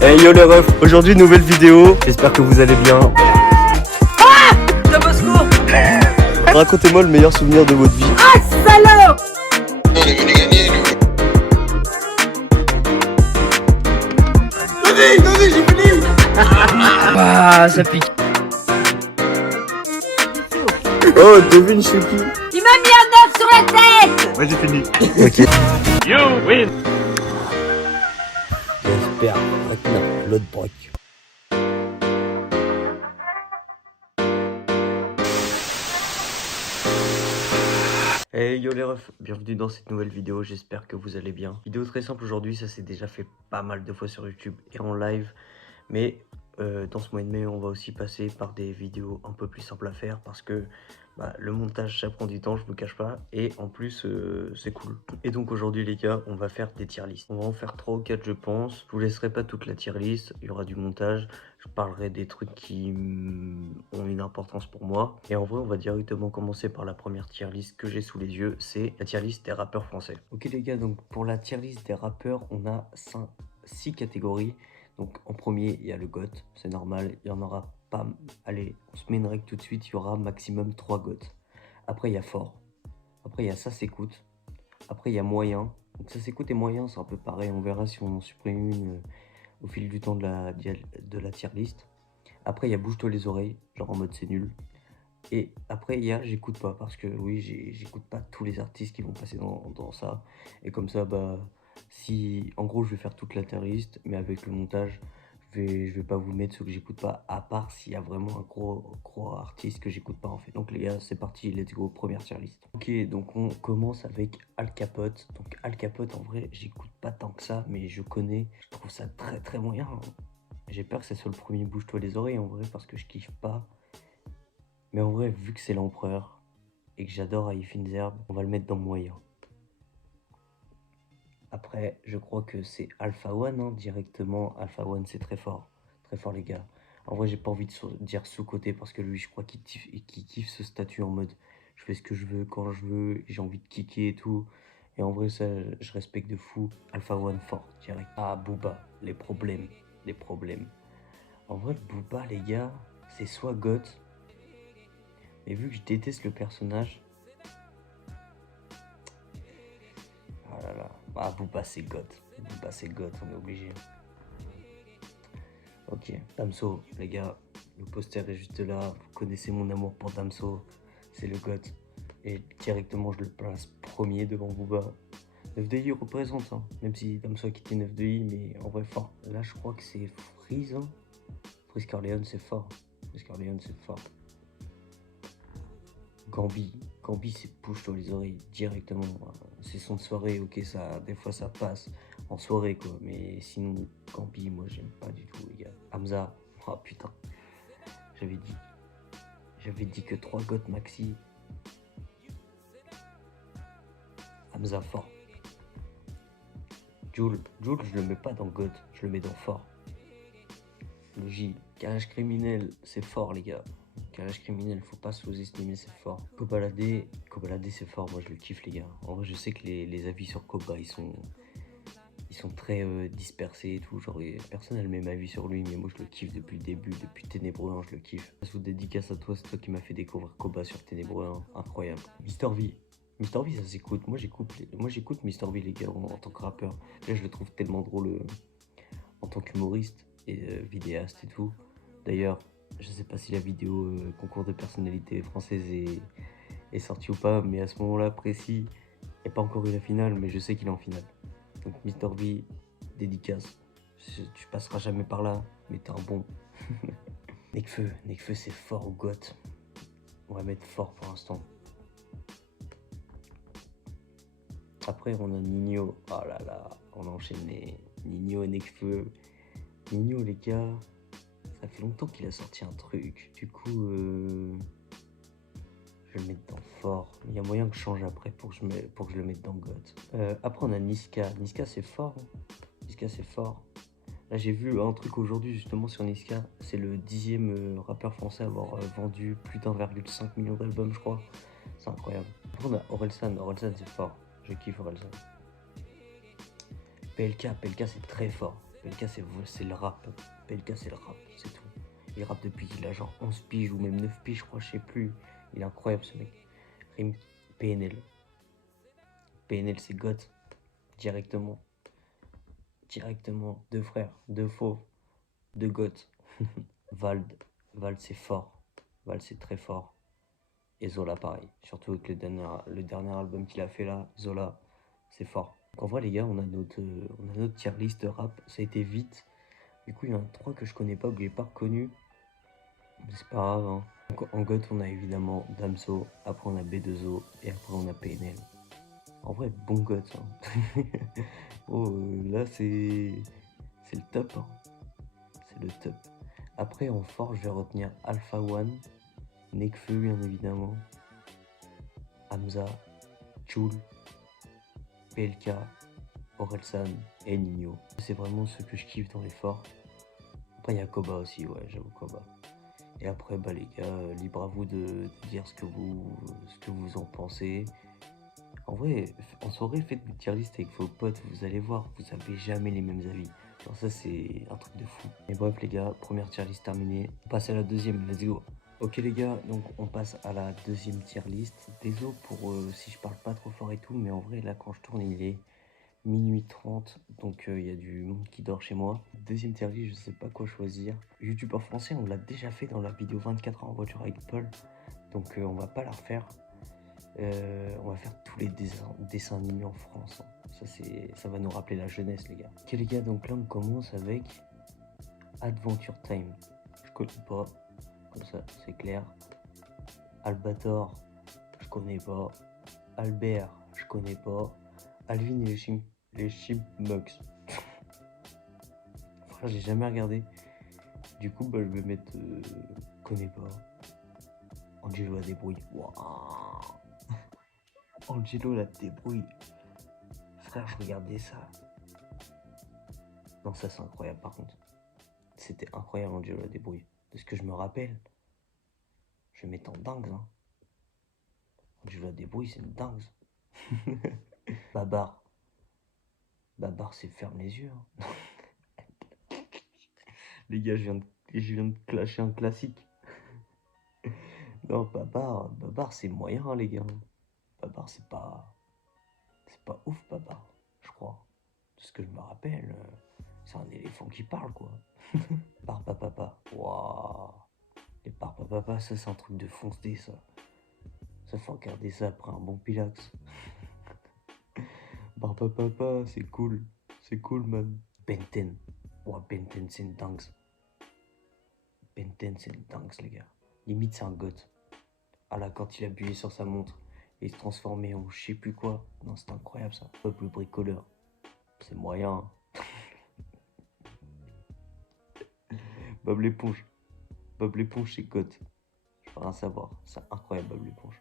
Hey yo les refs, aujourd'hui nouvelle vidéo, j'espère que vous allez bien. Ah Tabasco. Racontez-moi le meilleur souvenir de votre vie. Ah salaud. On est venu gagner, nous. Donnez, j'ai fini. Ah, ça pique. Oh, devine je suis qui. Il m'a mis un œuf sur la tête. Ouais, j'ai fini. Ok. You win. J'espère maintenant l'autre broc. Hey yo les refs, bienvenue dans cette nouvelle vidéo, j'espère que vous allez bien. Vidéo très simple aujourd'hui, ça s'est déjà fait pas mal de fois sur YouTube et en live. Mais dans ce mois de mai, on va aussi passer par des vidéos un peu plus simples à faire parce que le montage ça prend du temps, je vous cache pas, et en plus c'est cool. Et donc aujourd'hui les gars, on va faire des tier lists. On va en faire 3 ou 4 je pense. Je vous laisserai pas toute la tier list, il y aura du montage. Je parlerai des trucs qui ont une importance pour moi. Et en vrai, on va directement commencer par la première tier list que j'ai sous les yeux, c'est la tier list des rappeurs français. Ok les gars, donc pour la tier list des rappeurs, on a 6 catégories. Donc en premier, il y a le GOAT, c'est normal, il y en aura pas. Allez, on se met une règle tout de suite, il y aura maximum 3 GOAT. Après, il y a fort. Après, il y a ça s'écoute. Après, il y a moyen. Donc ça s'écoute et moyen, c'est un peu pareil. On verra si on en supprime une au fil du temps de la tier list. Après, il y a bouge-toi les oreilles, genre en mode c'est nul. Et après, il y a j'écoute pas, parce que oui, j'écoute pas tous les artistes qui vont passer dans ça. Et comme ça, si en gros je vais faire toute la tier list, mais avec le montage je vais pas vous mettre ceux que j'écoute pas, à part s'il y a vraiment un gros artiste que j'écoute pas en fait. Donc les gars, c'est parti, let's go, première tier list. Ok, donc on commence avec Al Capote. Donc Al Capote, en vrai j'écoute pas tant que ça, mais je connais, je trouve ça très moyen. J'ai peur que ça soit le premier bouge-toi les oreilles en vrai, parce que je kiffe pas. Mais en vrai, vu que c'est l'empereur et que j'adore Aïe Finzerbe, on va le mettre dans moyen. Après, je crois que c'est Alpha One, hein, directement. Alpha One, c'est très fort les gars. En vrai, j'ai pas envie de dire sous-côté parce que lui, je crois qu'il kiffe ce statut en mode je fais ce que je veux quand je veux, j'ai envie de kicker et tout. Et en vrai, ça, je respecte de fou. Alpha One, fort, direct. Ah, Booba, les problèmes. En vrai, Booba, les gars, c'est soit GOAT, mais vu que je déteste le personnage. Ah là là. Ah, Booba c'est GOAT, on est obligé. Ok, Damso, les gars, le poster est juste là. Vous connaissez mon amour pour Damso, c'est le GOAT. Et directement, je le place premier devant Booba. 9DI représente, hein, même si Damso a quitté 9DI, mais en vrai fort. Là, je crois que c'est Freeze. Hein. Freeze Corleone, c'est fort. Gambi, c'est bouge-toi les oreilles directement. C'est son de soirée, ok, ça, des fois ça passe en soirée quoi, mais sinon Gambi, moi j'aime pas du tout les gars. Hamza, oh putain, j'avais dit que 3 GOAT maxi. Hamza fort. Jul, je le mets pas dans GOAT, je le mets dans fort. Le J, Carrage criminel, c'est fort les gars. Carrage criminel, faut pas sous-estimer, c'est fort. Kobalade, c'est fort, moi je le kiffe les gars. En vrai, je sais que les avis sur Koba, ils sont très dispersés et tout. Genre, personne n'a le même avis sur lui, mais moi je le kiffe depuis le début, depuis Ténébreux 1, je le kiffe. Sous dédicace à toi, c'est toi qui m'as fait découvrir Koba sur Ténébreux 1, incroyable. Mister V, ça s'écoute. Moi j'écoute Mister V les gars en tant que rappeur. Là, je le trouve tellement drôle en tant qu'humoriste et vidéaste et tout. D'ailleurs, je sais pas si la vidéo concours de personnalité française est sortie ou pas, mais à ce moment-là précis, il n'y a pas encore eu la finale, mais je sais qu'il est en finale. Donc Mister V, dédicace. Tu passeras jamais par là, mais t'es un bon. Nekfeu, c'est fort au GOAT. On va mettre fort pour l'instant. Après on a Nino. Oh là là, on a enchaîné. Nino et Nekfeu. Nino les gars, ça fait longtemps qu'il a sorti un truc. Du coup, je vais le mettre dans fort. Il y a moyen que je change après pour que je le mette dans GOAT. Après, on a Niska. Niska, c'est fort. Là, j'ai vu un truc aujourd'hui justement sur Niska. C'est le 10e rappeur français à avoir vendu plus d'1,5 million d'albums, je crois. C'est incroyable. Après, on a Orelsan. C'est fort. Je kiffe Orelsan. PLK, c'est très fort. PLK c'est le rap. PLK c'est le rap, c'est tout. Il rappe depuis qu'il a genre 11 piges ou même 9 piges, je crois, je sais plus. Il est incroyable ce mec. Rime PNL. PNL c'est goth. Directement. Directement. Deux frères, deux faux, deux goth. Vald c'est fort. Vald c'est très fort. Et Zola pareil. Surtout avec le dernier album qu'il a fait là, Zola, c'est fort. Donc en vrai les gars, on a notre tier list rap. Ça a été vite. Du coup il y en a 3 que je connais pas, que j'ai pas reconnu. C'est pas grave hein. Donc, en GOAT on a évidemment Damso, après on a B2O et après on a PNL. En vrai bon GOAT hein. Oh là c'est le top hein. C'est le top. Après en fort je vais retenir Alpha One, Nekfeu bien évidemment, Hamza, Jul, PLK, Orelsan et Nino. C'est vraiment ceux que je kiffe dans les forts. Après il y a Koba aussi, ouais j'avoue Koba. Et après bah les gars, libre à vous de dire ce que vous en pensez. En vrai, en soirée faites des tier list avec vos potes, vous allez voir, vous avez jamais les mêmes avis. Genre ça c'est un truc de fou. Et bref les gars, première tier list terminée. On passe à la deuxième, let's go. Ok les gars, donc on passe à la deuxième tier list. Désolé pour si je parle pas trop fort et tout, mais en vrai là quand je tourne il est minuit 30, donc il y a du monde qui dort chez moi. Deuxième tier list, je sais pas quoi choisir. Youtubeur français, on l'a déjà fait dans la vidéo 24 heures en voiture avec Paul, donc on va pas la refaire. On va faire tous les dessins animés en France. Ça va nous rappeler la jeunesse les gars. Ok les gars, donc là on commence avec Adventure Time. Je connais pas, comme ça c'est clair. Albator, je connais pas. Albert, je connais pas. Alvin et les Chipmunks. Frère, j'ai jamais regardé. Du coup, bah, je vais mettre. Connais pas. Angelo la débrouille. Waouh. Angelo la débrouille. Frère, je regardais ça. Non, ça c'est incroyable par contre. C'était incroyable, Angelo la débrouille. De ce que je me rappelle. Je vais mettre en dingue, hein. Angelo la débrouille, c'est une dingue. Babar. Babar, c'est ferme les yeux. Hein. Les gars, je viens de clasher un classique. Non, Babar, c'est moyen, hein, les gars. Babar, c'est pas ouf, Babar, je crois. De ce que je me rappelle, c'est un éléphant qui parle, quoi. Papa, waouh. Les Papa, ça, c'est un truc de fonce D, ça. Ça, faut regarder ça après un bon pilax. Papa, c'est cool. C'est cool, man. Benten. Ouah, Benten, c'est une dingue. Benten, c'est une dingue, les gars. Limite, c'est un goth. Ah là, quand il appuyait sur sa montre et il se transformait en je sais plus quoi. Non, c'est incroyable ça. Peuple bricoleur. C'est moyen. Bob l'éponge. Bob l'éponge, c'est goth. Je veux rien savoir. C'est incroyable, Bob l'éponge.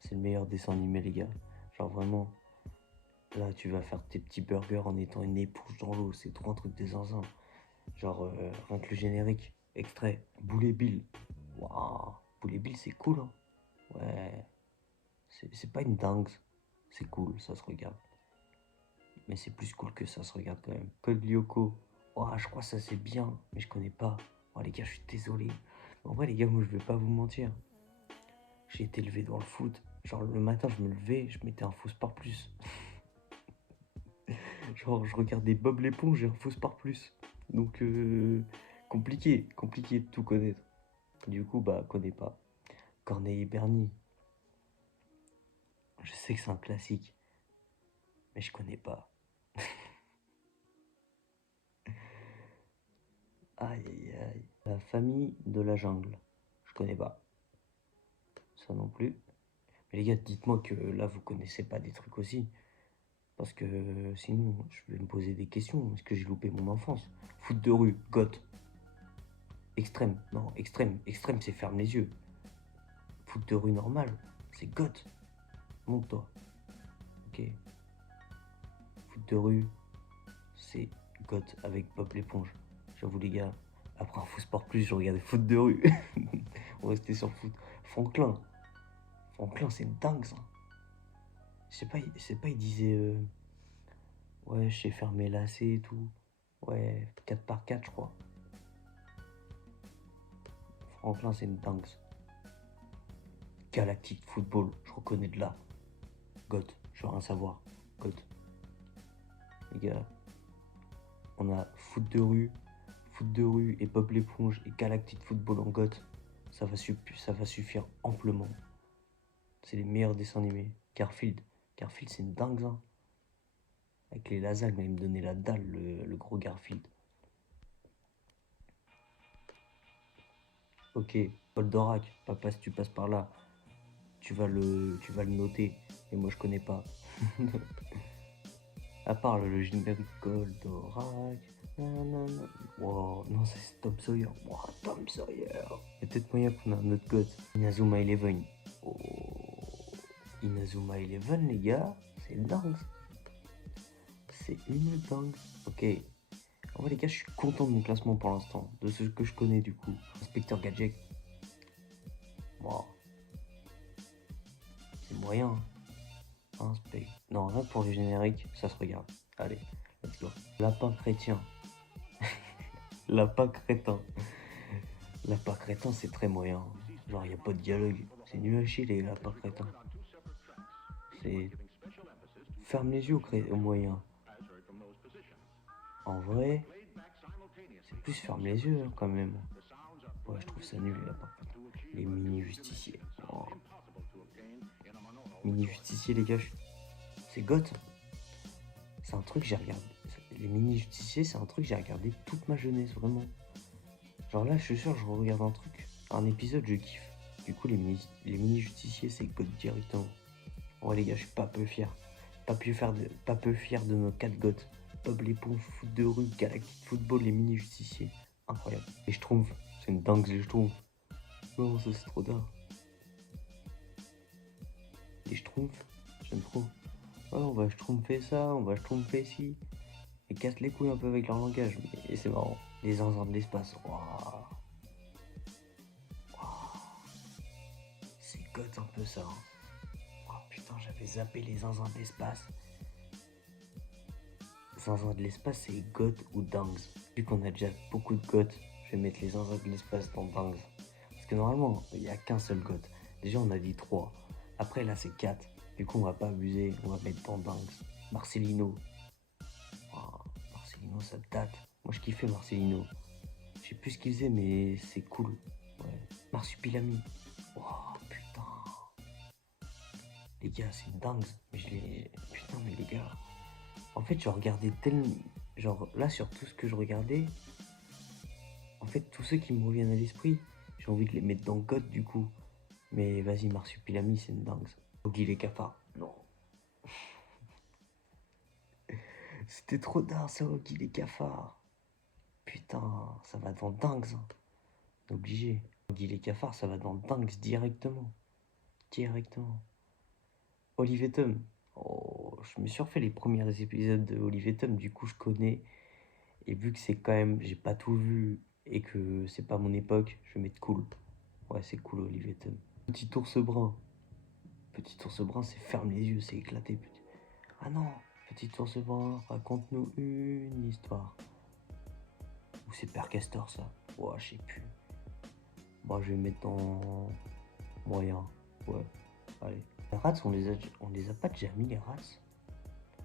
C'est le meilleur dessin animé, les gars. Genre vraiment. Là, tu vas faire tes petits burgers en étant une éponge dans l'eau. C'est trop un truc des zinzins. Genre, rien que le générique. Extrait. Boulet Bill. Waouh. Boulet Bill, c'est cool, hein. Ouais. C'est pas une dingue. C'est cool, ça se regarde. Mais c'est plus cool que ça se regarde quand même. Code Lyoko. Ouah, je crois que ça c'est bien, mais je connais pas. Oh les gars, je suis désolé. En vrai, les gars, moi je vais pas vous mentir. J'ai été élevé dans le foot. Genre le matin, je me levais, je mettais un faux sport plus. Genre, je regardais Bob l'éponge et un faux sport plus. Donc, compliqué de tout connaître. Du coup, bah, connais pas. Corneille et Bernie. Je sais que c'est un classique, mais je connais pas. Aïe aïe aïe. La famille de la jungle. Je connais pas. Ça non plus. Mais les gars, dites-moi que là, vous connaissez pas des trucs aussi. Parce que sinon, je vais me poser des questions. Est-ce que j'ai loupé mon enfance? Foot de rue, goth. Extrême, non, extrême, c'est ferme les yeux. Foot de rue normal, c'est goth. Monte-toi. Ok. Foot de rue, c'est goth avec Bob l'éponge. J'avoue les gars, après un Faux Sport Plus, je regardais foot de rue. On restait sur foot. Franklin, c'est une dingue ça. Je sais pas, il disait Ouais, je sais faire mes lacets et tout. Ouais, 4x4 je crois. Franklin, c'est une dingue. Galactic Football, je reconnais de là. GOAT, je veux rien savoir. GOAT. Les gars, on a foot de rue et Bob l'éponge et Galactic Football en GOAT. Ça va suffire amplement. C'est les meilleurs dessins animés. Garfield, c'est une dingue, hein. Avec les lasagnes, là, il me donnait la dalle, le gros Garfield. Ok, Goldorak, papa, si tu passes par là, tu vas le noter. Et moi, je connais pas. À part le générique Goldorak. Nanana. Wow, non, c'est Tom Sawyer. Wow, Tom Sawyer. Il y a peut-être moyen qu'on a un autre god. Inazuma Eleven. Oh, Inazuma Eleven, les gars, c'est une dingue. C'est une dingue. Ok. En vrai, les gars, je suis content de mon classement pour l'instant. De ce que je connais, du coup. Inspecteur Gadget. Wow. C'est moyen. Non, rien que pour le générique, ça se regarde. Allez, let's go. Lapin chrétien. Lapin crétin. Lapin crétin, c'est très moyen. Genre, y a pas de dialogue. C'est nul à chier, les lapins crétins. C'est... Ferme les yeux au moyen. En vrai, c'est plus ferme les yeux, hein, quand même. Ouais, je trouve ça nul, les lapins crétins. Les mini-justiciers. Oh. Mini-justiciers, les gars, c'est goth. C'est un truc que j'ai regardé. Les mini-justiciers, c'est un truc que j'ai regardé toute ma jeunesse, vraiment. Genre là, je suis sûr, je regarde un épisode, je kiffe. Du coup, les mini-justiciers, c'est god directement. Ouais, les gars, je suis pas peu fier. Pas peu fier de nos 4 goths. Bob l'éponge, foot de rue, Galactic Football, les mini-justiciers. Incroyable. Et je trouve, c'est une dingue, les Schtroumpfs. Non, ça c'est trop dingue. Les Schtroumpfs, j'aime trop. Oh, on va schtroumpfer ça, on va schtroumpfer ci. Ils cassent les couilles un peu avec leur langage, mais c'est marrant. Les zinzins de l'espace, waouh. C'est goth un peu ça. Hein. Oh putain, j'avais zappé les zinzins de l'espace. Zinzins de l'espace, c'est goth ou dingues. Vu qu'on a déjà beaucoup de goth, je vais mettre les zinzins de l'espace dans dingues. Parce que normalement, il n'y a qu'un seul goth. Déjà, on a dit 3. Après, là, c'est 4. Du coup, on va pas abuser, on va mettre dans dingues. Marcelino. Oh, Marcelino, ça date. Moi, je kiffais Marcelino. Je sais plus ce qu'il faisait, mais c'est cool. Ouais. Marsupilami. Oh, putain. Les gars, c'est une dingue. Mais putain, mais les gars. En fait, je regardais tellement... Genre, là, sur tout ce que je regardais... En fait, tous ceux qui me reviennent à l'esprit, j'ai envie de les mettre dans God, du coup. Mais vas-y, Marsupilami, c'est une dingue. Oggy les cafards. Non. C'était trop dingue, ça, Oggy les cafards. Putain, ça va dans dingue, ça. Obligé. Oggy les cafards, ça va dans dingue directement. Directement. Olive Tom. Oh, je me suis refait les premiers épisodes de Olive Tom, du coup je connais. Et vu que c'est quand même, j'ai pas tout vu et que c'est pas mon époque, je vais mettre cool. Ouais, c'est cool Olive Tom. Petit ours brun. Petit ours brun, c'est ferme les yeux, c'est éclaté. Ah non, petit ours brun, raconte-nous une histoire. Ou c'est Père Castor ça. Ouais, je sais plus. Bon, je vais mettre dans moyen. Ouais, allez. Les rats, on les a pas déjà mis, les rats.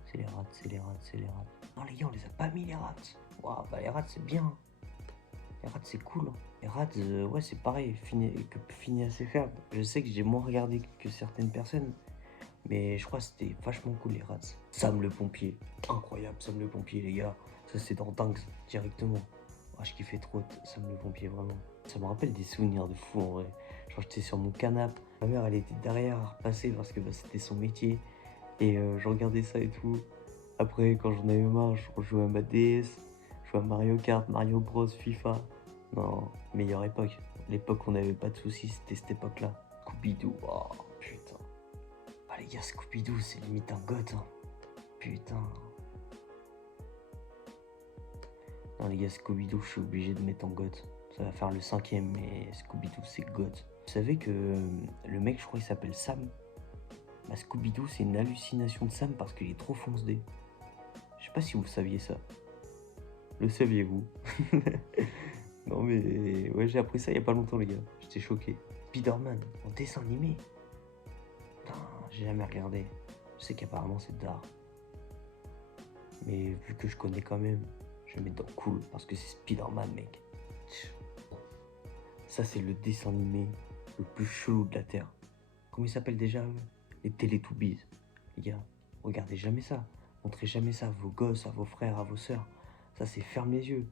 C'est les rats, c'est les rats, c'est les rats. Non les gars, on les a pas mis, les rats. Waouh, bah les rats c'est bien. Les rats c'est cool. Les rats, ouais c'est pareil, fini à se faire. Je sais que j'ai moins regardé que certaines personnes. Mais je crois que c'était vachement cool les rats. Sam le pompier, incroyable Sam le pompier les gars. Ça c'est dans Tanks directement. Oh, je kiffais trop Sam le pompier vraiment. Ça me rappelle des souvenirs de fou en vrai. Genre j'étais sur mon canapé, ma mère elle était derrière à repasser parce que bah, c'était son métier. Et je regardais ça et tout. Après quand j'en avais marre, je rejouais à ma DS. Je jouais à Mario Kart, Mario Bros, FIFA. Non, meilleure époque. L'époque où on n'avait pas de soucis, c'était cette époque là. Scooby-Doo, oh putain. Ah les gars, Scooby-Doo c'est limite un goth hein. Putain. Non les gars, Scooby-Doo je suis obligé de mettre en goth. Ça va faire le 5ème, mais Scooby-Doo c'est goth. Vous savez que le mec, je crois il s'appelle Sam. Bah, Scooby-Doo c'est une hallucination de Sam parce qu'il est trop foncedé. Je sais pas si vous saviez ça. Le saviez-vous? Non mais ouais, j'ai appris ça il y a pas longtemps les gars. J'étais choqué. Spider-Man en dessin animé. Putain, j'ai jamais regardé. Je sais qu'apparemment c'est d'art. Mais vu que je connais quand même, je vais mettre dans cool parce que c'est Spider-Man mec. Ça c'est le dessin animé le plus chelou de la Terre. Comment il s'appelle déjà eux? Les Teletubbies. Les gars, regardez jamais ça. Montrez jamais ça à vos gosses, à vos frères, à vos sœurs. Ça c'est ferme les yeux.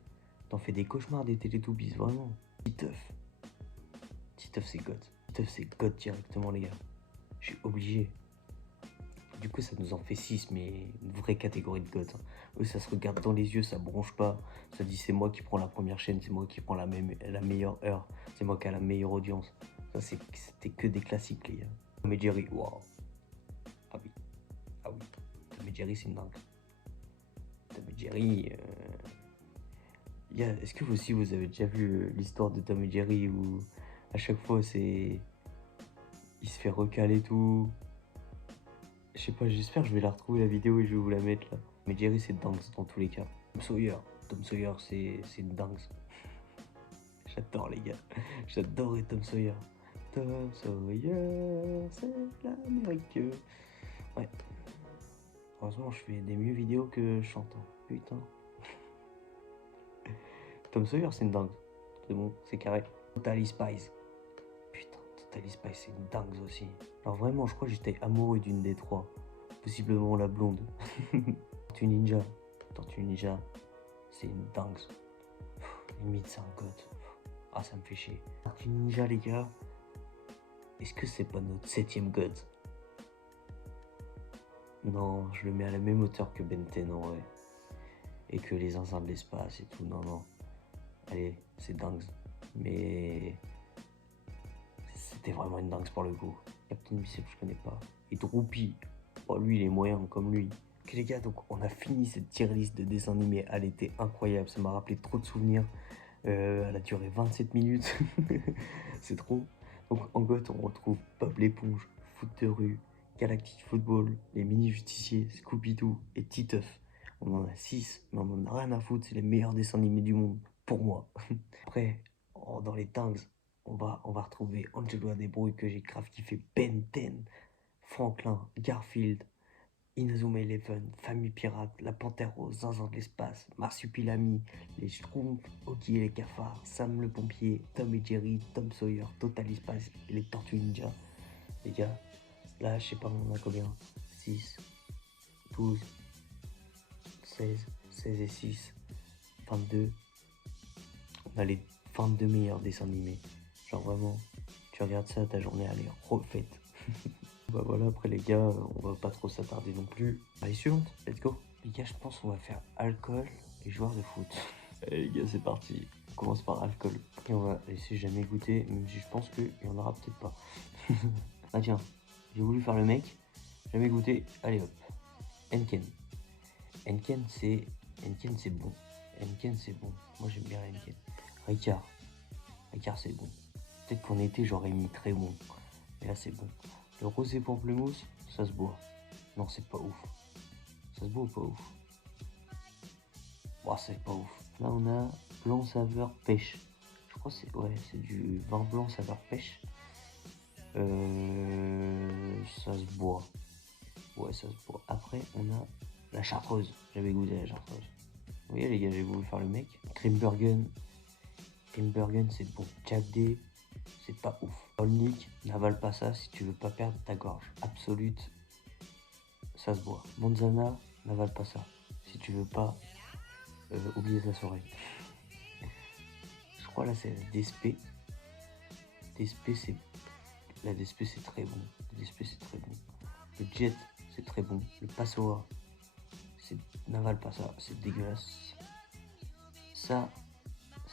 T'en fais des cauchemars des Teletubbies, vraiment. Titeuf. Titeuf c'est God. Titeuf c'est God directement les gars. Je suis obligé. Du coup ça nous en fait 6 mais une vraie catégorie de God. Eux ça se regarde dans les yeux, ça bronche pas. Ça dit c'est moi qui prends la première chaîne, c'est moi qui prends la meilleure heure. C'est moi qui a la meilleure audience. Ça c'était que des classiques les gars. Tom et Jerry, waouh. Ah oui. Ah oui. Tom et Jerry c'est une dingue. Tom et Jerry... Est-ce que vous aussi vous avez déjà vu l'histoire de Tom et Jerry où à chaque fois c'est... Il se fait recaler tout. Je sais pas, j'espère que je vais la retrouver la vidéo et je vais vous la mettre là. Mais Jerry c'est dingue dans tous les cas. Tom Sawyer c'est une dingue. J'adore les gars. J'adorais Tom Sawyer. Tom Sawyer, c'est l'Amérique. Ouais. Heureusement je fais des mieux vidéos que je chante. Hein. Putain. Tom Sawyer c'est une dingue. C'est bon, c'est carré. Totally Spies. Putain, Totally Spies c'est une dingue aussi. Alors vraiment je crois que j'étais amoureux d'une des trois. Possiblement la blonde. Tortue Ninja. Tortue Ninja c'est une dingue. Limite c'est un god. Ah ça me fait chier. Tortue Ninja les gars. Est-ce que c'est pas notre 7ème god? Non, je le mets à la même hauteur que Ben 10 en vrai. Et que les zinzins de l'espace et tout, non. Allez, c'est dingue. Mais... c'était vraiment une dingue pour le coup. Captain Bicep, je connais pas. Et Droopy, oh lui il est moyen comme lui. Ok les gars, donc on a fini cette tier list de dessins animés. Elle était incroyable, ça m'a rappelé trop de souvenirs. Elle a duré 27 minutes. C'est trop. Donc en goth, on retrouve Bob l'éponge, Foot de rue, Galactic Football, les mini-justiciers, Scooby-Doo et Titeuf. On en a 6, mais on en a rien à foutre, c'est les meilleurs dessins animés du monde, pour moi. Après, dans les dingues, on va retrouver Angelo Adebrouille que j'ai grave kiffé, Ben 10, Franklin, Garfield, Inazuma Eleven, Famille Pirate, La Panthère Rose, Zinzin de l'espace, Marsupilami, les Schtroumpfs, Oggy et les cafards, Sam le pompier, Tom et Jerry, Tom Sawyer, Totally Spies et les Tortues Ninja. Les gars, là je sais pas on a combien, 6, 12, 16 et 6, 22. On a les 22 meilleurs dessins animés. Genre vraiment, tu regardes ça, ta journée elle est refaite. Bah voilà, après les gars, on va pas trop s'attarder non plus. Allez, suivante, let's go. Les gars, je pense qu'on va faire alcool et joueurs de foot. Allez les gars, c'est parti. On commence par alcool. Et on va essayer jamais goûter, même si je pense qu'il y en aura peut-être pas. Ah tiens, j'ai voulu faire le mec, jamais goûté, allez hop. Henken. Henken c'est bon. Henken c'est bon. Moi j'aime bien Henken. Ricard. Ricard c'est bon. Peut-être qu'en été j'aurais mis très bon. Mais là c'est bon. Le rosé pamplemousse, ça se boit. Non c'est pas ouf. Ça se boit ou pas ouf? Ouah, c'est pas ouf. Là on a blanc saveur pêche. Je crois que c'est du vin blanc saveur pêche. Ça se boit. Ouais, ça se boit. Après, on a la chartreuse. J'avais goûté la chartreuse. Vous voyez, les gars, j'ai voulu faire le mec. Grimbergen. Grimbergen, c'est bon. Jack D, c'est pas ouf. Olnik, n'avale pas ça si tu veux pas perdre ta gorge. Absolute, ça se boit. Manzana, n'avale pas ça si tu veux pas oublier ta soirée. Je crois là, c'est la DSP. DSP, c'est... La DSP, c'est très bon. La DSP, c'est très bon. Le Jet, c'est très bon. Le Passoa, c'est... n'avale pas ça, c'est dégueulasse. Ça,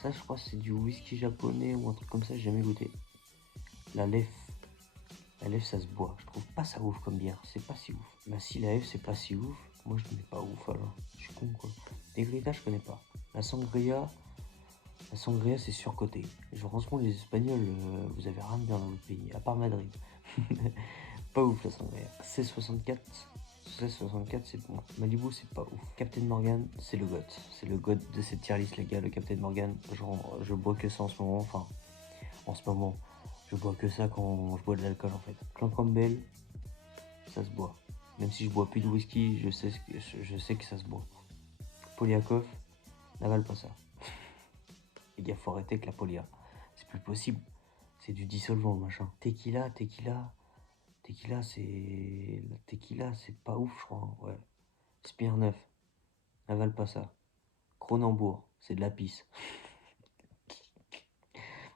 je crois que c'est du whisky japonais ou un truc comme ça, j'ai jamais goûté. La Lef, ça se boit. Je trouve pas ça ouf comme bière, c'est pas si ouf. Bah si la F c'est pas si ouf, moi je connais pas ouf alors. Je suis con quoi. Negrita, je connais pas. La sangria c'est surcoté. Franchement les Espagnols, vous avez rien de bien dans le pays, à part Madrid. Pas ouf la sangria. C64, 1664 c'est bon. Malibu c'est pas ouf. Captain Morgan c'est le GOAT. C'est le GOAT de cette tier list les gars, le Captain Morgan. Genre je bois que ça en ce moment, enfin en ce moment. Je bois que ça quand je bois de l'alcool en fait. Clan Campbell, ça se boit. Même si je bois plus de whisky, je sais que ça se boit. Poliakov, n'avale pas ça. Les gars, faut arrêter avec la polia. C'est plus possible. C'est du dissolvant machin. Tequila, c'est pas ouf je crois. Ouais. Smirnoff, n'avale pas ça. Cronenbourg, c'est de la pisse.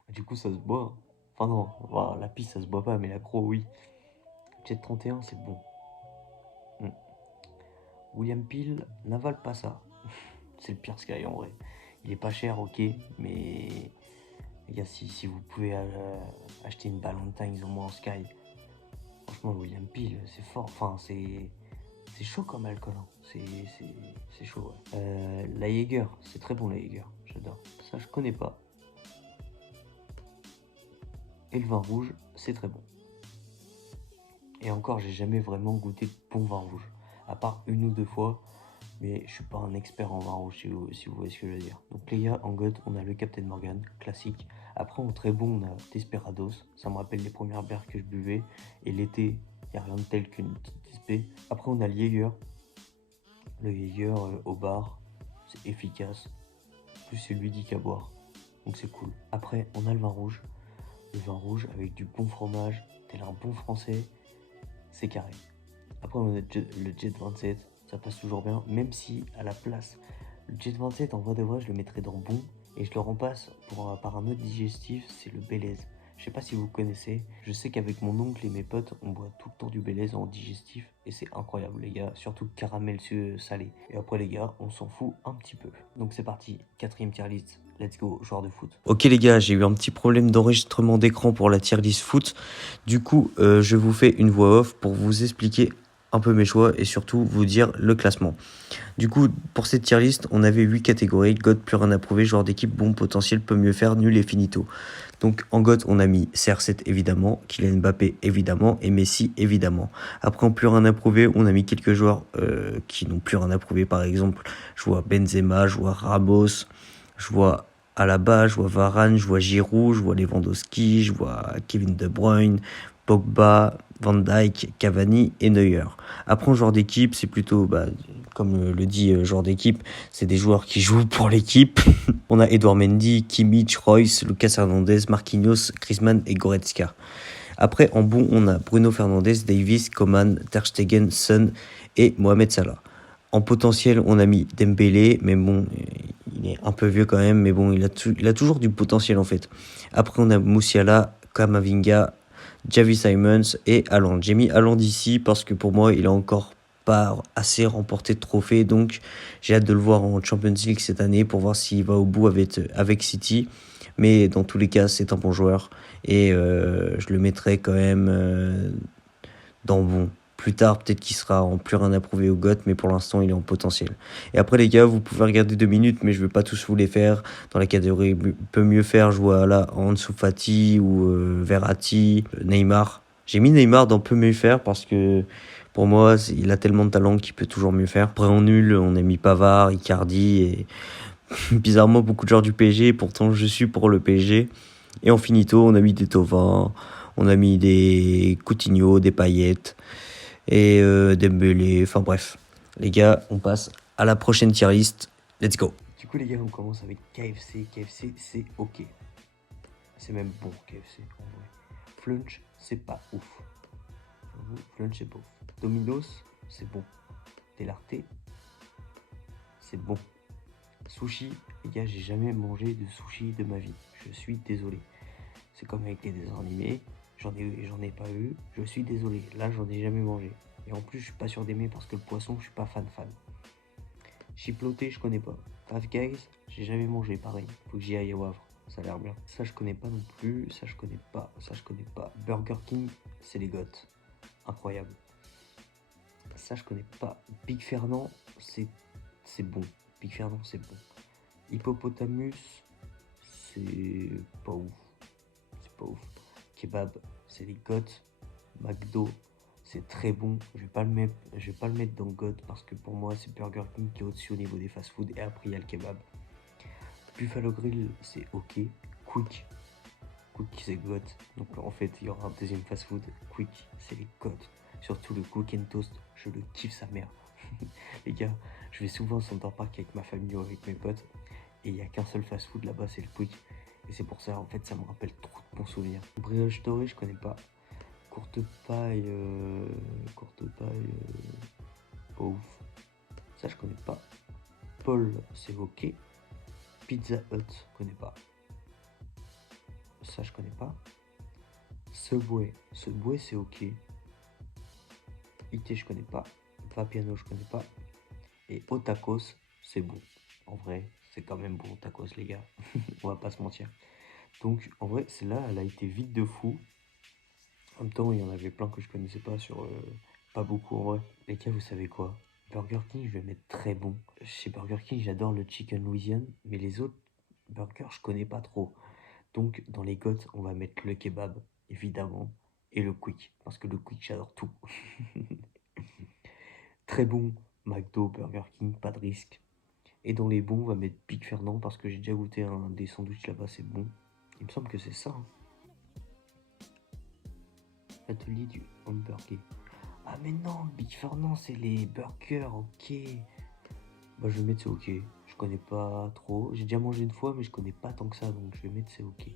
Du coup ça se boit. Enfin non, voilà, la pisse ça se boit pas, mais la cro oui. Jet 31 c'est bon. William Peel, n'avale pas ça. C'est le pire Sky en vrai. Il est pas cher, ok, mais les gars, si vous pouvez acheter une Ballantines au moins en Sky, franchement, William Peel, c'est fort. Enfin, c'est chaud comme alcool. Hein. C'est chaud, ouais. La Jaeger, c'est très bon la Jaeger, j'adore. Ça, je connais pas. Et le vin rouge, c'est très bon. Et encore, j'ai jamais vraiment goûté de bon vin rouge. À part une ou deux fois. Mais je suis pas un expert en vin rouge si vous voyez ce que je veux dire. Donc les gars, en GOAT, on a le Captain Morgan, classique. Après en très bon, on a Desperados. Ça me rappelle les premières bières que je buvais. Et l'été, il n'y a rien de tel qu'une petite Despé. Après on a le Jaeger. Le Jaeger au bar, c'est efficace. Plus c'est ludique à boire. Donc c'est cool. Après on a le vin rouge. Le vin rouge avec du bon fromage, tel un bon français, c'est carré. Après on a le Jet 27. Ça passe toujours bien, même si à la place, le Jet 27 en vrai de vrai je le mettrais dans bon et je le remplace par un autre digestif, c'est le Bélez. Je sais pas si vous connaissez, je sais qu'avec mon oncle et mes potes on boit tout le temps du Bélez en digestif et c'est incroyable les gars, surtout caramel salé. Et après les gars, on s'en fout un petit peu. Donc c'est parti, 4ème tier list. Let's go, joueur de foot. Ok les gars, j'ai eu un petit problème d'enregistrement d'écran pour la tier list foot. Du coup, je vous fais une voix off pour vous expliquer un peu mes choix et surtout vous dire le classement. Du coup, pour cette tier list, on avait 8 catégories. GOAT, plus rien à prouver, joueur d'équipe, bon potentiel, peut mieux faire, nul et finito. Donc en GOAT, on a mis CR7 évidemment, Kylian Mbappé évidemment et Messi évidemment. Après en plus rien à prouver, on a mis quelques joueurs qui n'ont plus rien à prouver. Par exemple, je vois Benzema, je vois Ramos, je vois Alaba, je vois Varane, je vois Giroud, je vois Lewandowski, je vois Kevin De Bruyne, Pogba, Van Dijk, Cavani et Neuer. Après, en joueur d'équipe, c'est plutôt, comme le dit joueur d'équipe, c'est des joueurs qui jouent pour l'équipe. On a Edouard Mendy, Kimmich, Royce, Lucas Hernandez, Marquinhos, Griezmann et Goretzka. Après, en bon, on a Bruno Fernandes, Davis, Coman, Ter Stegen, Son et Mohamed Salah. En potentiel, on a mis Dembélé, mais bon, il est un peu vieux quand même, mais bon, il a toujours du potentiel en fait. Après, on a Musiala, Kamavinga, Xavi Simons et Haaland. J'ai mis Haaland ici parce que pour moi, il a encore pas assez remporté de trophées, donc j'ai hâte de le voir en Champions League cette année pour voir s'il va au bout avec City. Mais dans tous les cas, c'est un bon joueur et je le mettrai quand même dans bon. Plus tard, peut-être qu'il sera en plus rien à prouver au GOAT, mais pour l'instant, il est en potentiel. Et après, les gars, vous pouvez regarder 2 minutes, mais je ne vais pas tous vous les faire. Dans la catégorie peut mieux faire, je vois là Ansu Fati ou Verratti, Neymar. J'ai mis Neymar dans peut mieux faire parce que pour moi, il a tellement de talent qu'il peut toujours mieux faire. Après, en nul, on a mis Pavard, Icardi et bizarrement beaucoup de joueurs du PSG. Pourtant, je suis pour le PSG. Et en finito, on a mis des Thauvin, on a mis des Coutinho, des Payet et Dembélé, enfin bref. Les gars, on passe à la prochaine tier list. Let's go. Du coup les gars, on commence avec KFC. KFC, c'est ok. C'est même bon KFC en vrai. Flunch, c'est pas ouf. Flunch, c'est pas ouf. Domino's, c'est bon. Delarte, c'est bon. Sushi, les gars, j'ai jamais mangé de sushi de ma vie. Je suis désolé. C'est comme avec les dessins animés. J'en ai pas eu, je suis désolé, là j'en ai jamais mangé. Et en plus je suis pas sûr d'aimer parce que le poisson je suis pas fan. Chiploté je connais pas. Five Guys, j'ai jamais mangé, pareil, faut que j'y aille au Havre, ça a l'air bien. Ça je connais pas non plus, ça je connais pas. Burger King, c'est les goths, incroyable. Ça je connais pas. Big Fernand, c'est bon. Big Fernand c'est bon. Hippopotamus, c'est pas ouf. Kebab, c'est les goths. McDo, C'est très bon. Je vais pas le mettre dans GOAT parce que pour moi c'est Burger King qui est au-dessus au niveau des fast-food et après il y a le kebab. Buffalo Grill c'est ok. Quick c'est GOAT. Donc en fait il y aura un deuxième fast-food. Quick c'est les GOAT. Surtout le Quick and Toast, je le kiffe sa mère. Les gars, je vais souvent au Center Park avec ma famille ou avec mes potes et il n'y a qu'un seul fast-food là-bas, c'est le Quick. Et c'est pour ça, en fait, ça me rappelle trop de bons souvenirs. Brioche dorée, je connais pas. Courte paille, pas ouf. Ça, je connais pas. Paul, c'est ok. Pizza Hut, je connais pas. Ça, je connais pas. Subway, c'est ok. IT, je connais pas. Vapiano, je connais pas. Et Otakos, c'est bon. En vrai, c'est quand même bon, tacos, les gars. On va pas se mentir. Donc, en vrai, celle-là, elle a été vite de fou. En même temps, il y en avait plein que je connaissais pas sur... pas beaucoup, en vrai. Les gars, vous savez quoi? Burger King, je vais mettre très bon. Chez Burger King, j'adore le Chicken Louisiane. Mais les autres burgers, je connais pas trop. Donc, dans les GOAT, on va mettre le kebab, évidemment. Et le Quick. Parce que le Quick, j'adore tout. Très bon. McDo, Burger King, pas de risque. Et dans les bons, on va mettre Big Fernand parce que j'ai déjà goûté des sandwichs là-bas, c'est bon. Il me semble que c'est ça. Hein. Atelier du hamburger. Ah mais non, Big Fernand, c'est les burgers, ok. Bah je vais mettre c'est ok. Je connais pas trop. J'ai déjà mangé une fois, mais je connais pas tant que ça, donc je vais mettre c'est ok.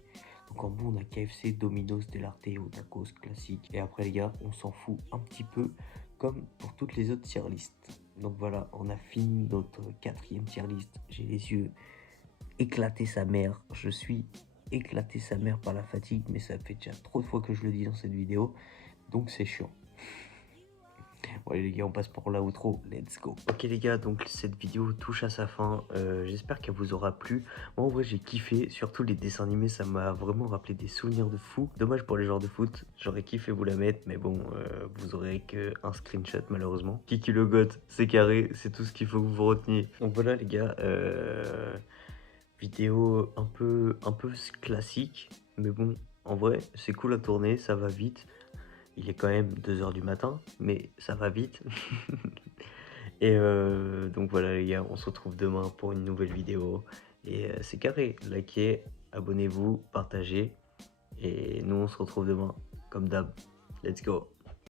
Donc en bon, on a KFC, Domino's, Del Arte, Tacos, classique. Et après les gars, on s'en fout un petit peu, comme pour toutes les autres tier lists. Donc voilà, on a fini notre 4e tier list. J'ai les yeux éclatés sa mère. Je suis éclaté sa mère par la fatigue, mais ça fait déjà trop de fois que je le dis dans cette vidéo. Donc c'est chiant. Bon allez les gars, on passe pour l'outro, let's go. Ok les gars, donc cette vidéo touche à sa fin. J'espère qu'elle vous aura plu. Moi en vrai j'ai kiffé, surtout les dessins animés, ça m'a vraiment rappelé des souvenirs de fou. Dommage pour les joueurs de foot, j'aurais kiffé vous la mettre, mais bon, vous aurez qu'un screenshot malheureusement. Kiki le goth, c'est carré, c'est tout ce qu'il faut que vous reteniez. Donc voilà les gars, vidéo un peu classique, mais bon, en vrai c'est cool à tourner, ça va vite. Il est quand même 2 h du matin, mais ça va vite. Et donc voilà les gars, on se retrouve demain pour une nouvelle vidéo. Et c'est carré, likez, abonnez-vous, partagez. Et nous on se retrouve demain, comme d'hab. Let's go.